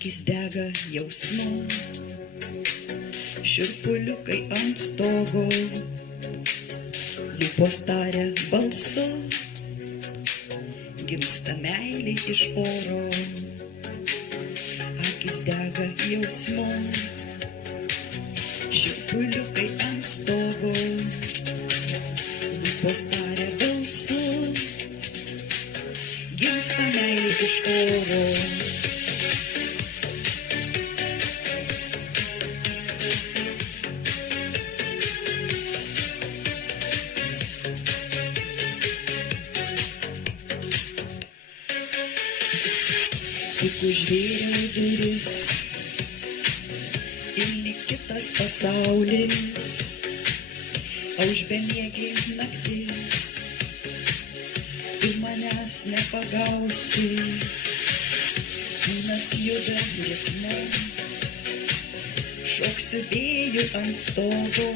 akis dega jausmu, šiurpuliukai ant stogo, lūpos taria balsu, gimsta meilė iš oro, akis dega jausmu, šiurpuliukai ant stogo, lūpos taria balsu, gimsta meilė iš oro. Tik užvėriau duris, ir lyg kitas pasaulis, už bemiegį naktis, ir manęs nepagausi, kūnas juda ritme, šoksiu vėjų ant stogo,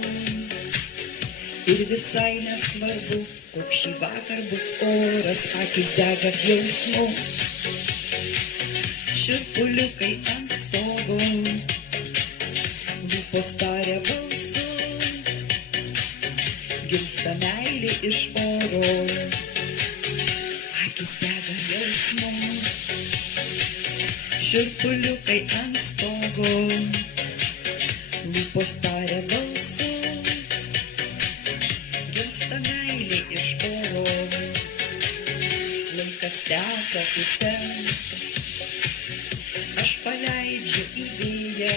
ir visai nesvarbu, koks šį vakar bus oras, akis dega jausmu. Šiurpuliukai ant stogo, lūpos taria balsu, gimsta meilė iš oro, akis dega jausmu. Šiurpuliukai ant stogo, lūpos taria balsu, gimsta meilė iš oro, laikas teka upe. Aš paleidžiu į vėją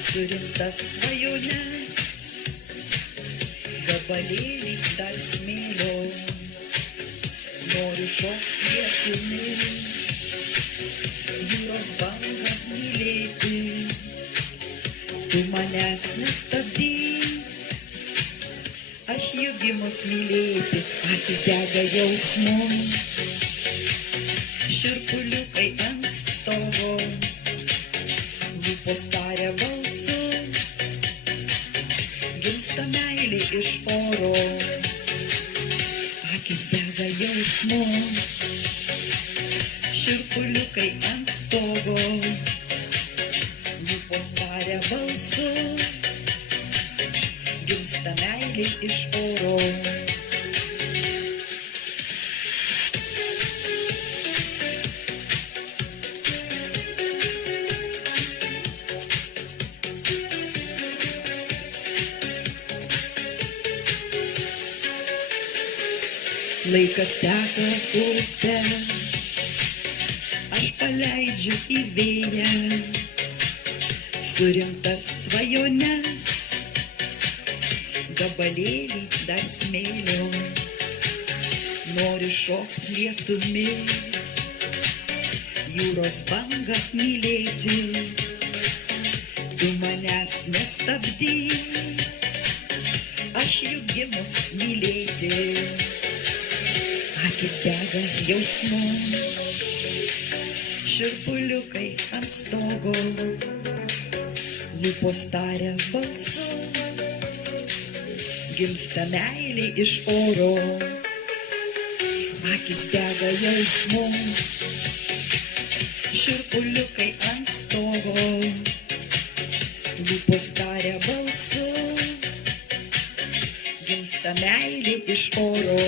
surinktas svajones, gabalėlį dar smėlio, noriu šokti lietumi, jūros bangą mylėti, tu manęs nestabdyk, aš jau gimus mylėti, akis dega jausmu. Šiurpuliukai ant stogo, lūpos taria balsu, gimsta meilė iš oro, akis dega jausmu. Šiurpuliukai ant stogo, lūpos taria balsu, gimsta meilė iš oro. Laikas teka upe, aš paleidžiu į vėją surinktas svajones, gabalėlį dar smėlio, noriu šokti lietumi, jūros bangą mylėti, tu manęs nestabdyk, aš juk gimus mylėti. Akis dega jausmu, šiurpuliukai ant stogo, lūpos taria balsu, gimsta meilė iš oro, akis dega jausmu, šiurpuliukai ant stogo, lūpos taria balsu, gimsta meilė iš oro.